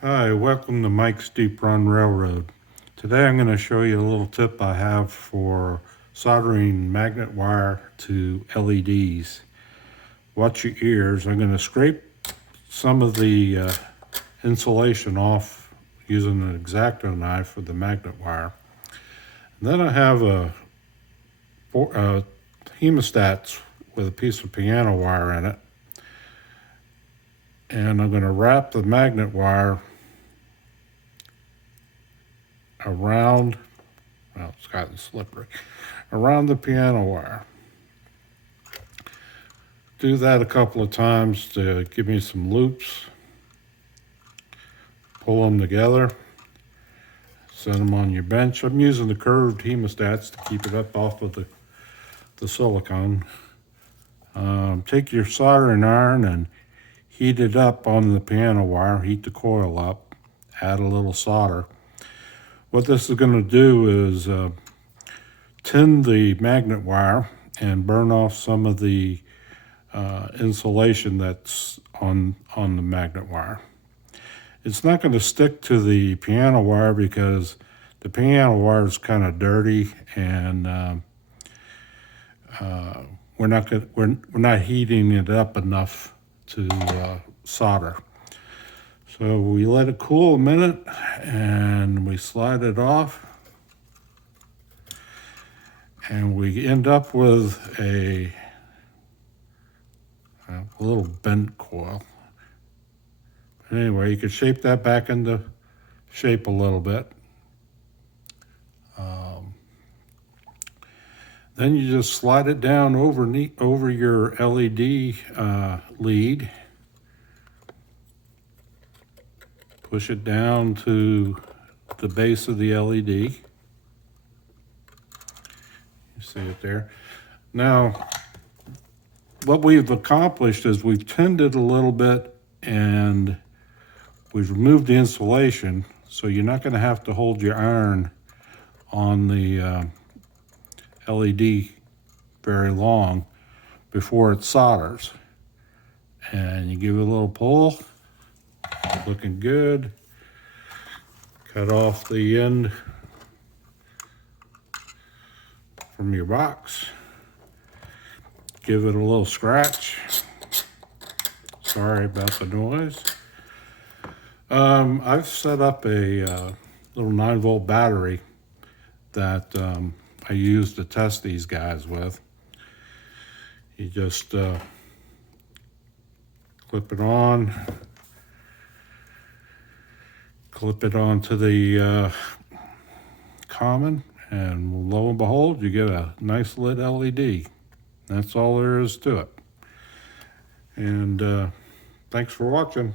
Hi, welcome to Mike's Deep Run Railroad. Today I'm going to show you a little tip I have for soldering magnet wire to LEDs. Watch your ears. I'm going to scrape some of the insulation off using an X-Acto knife with the magnet wire. And then I have a hemostat with a piece of piano wire in it. And I'm going to wrap the magnet wire around, well, it's gotten slippery, around the piano wire. Do that a couple of times to give me some loops. Pull them together. Set them on your bench. I'm using the curved hemostats to keep it up off of the silicone. Take your soldering iron and heat it up on the piano wire. Heat the coil up. Add a little solder. What this is going to do is tin the magnet wire and burn off some of the insulation that's on the magnet wire. It's not going to stick to the piano wire because the piano wire is kind of dirty, and we're not heating it up enough to solder. So we let it cool a minute and we slide it off, and we end up with a little bent coil. Anyway, you can shape that back into shape a little bit. Then you just slide it down over your LED lead. Push it down to the base of the LED. You see it there. Now, what we've accomplished is we've tinned it a little bit and we've removed the insulation, so you're not going to have to hold your iron on the LED very long before it solders. And you give it a little pull, looking good. Cut off the end from your box. Give it a little scratch. Sorry about the noise. I've set up a little 9-volt battery that I use to test these guys with. You just clip it on, clip it onto the common, and lo and behold, you get a nice lit LED. That's all there is to it. And thanks for watching.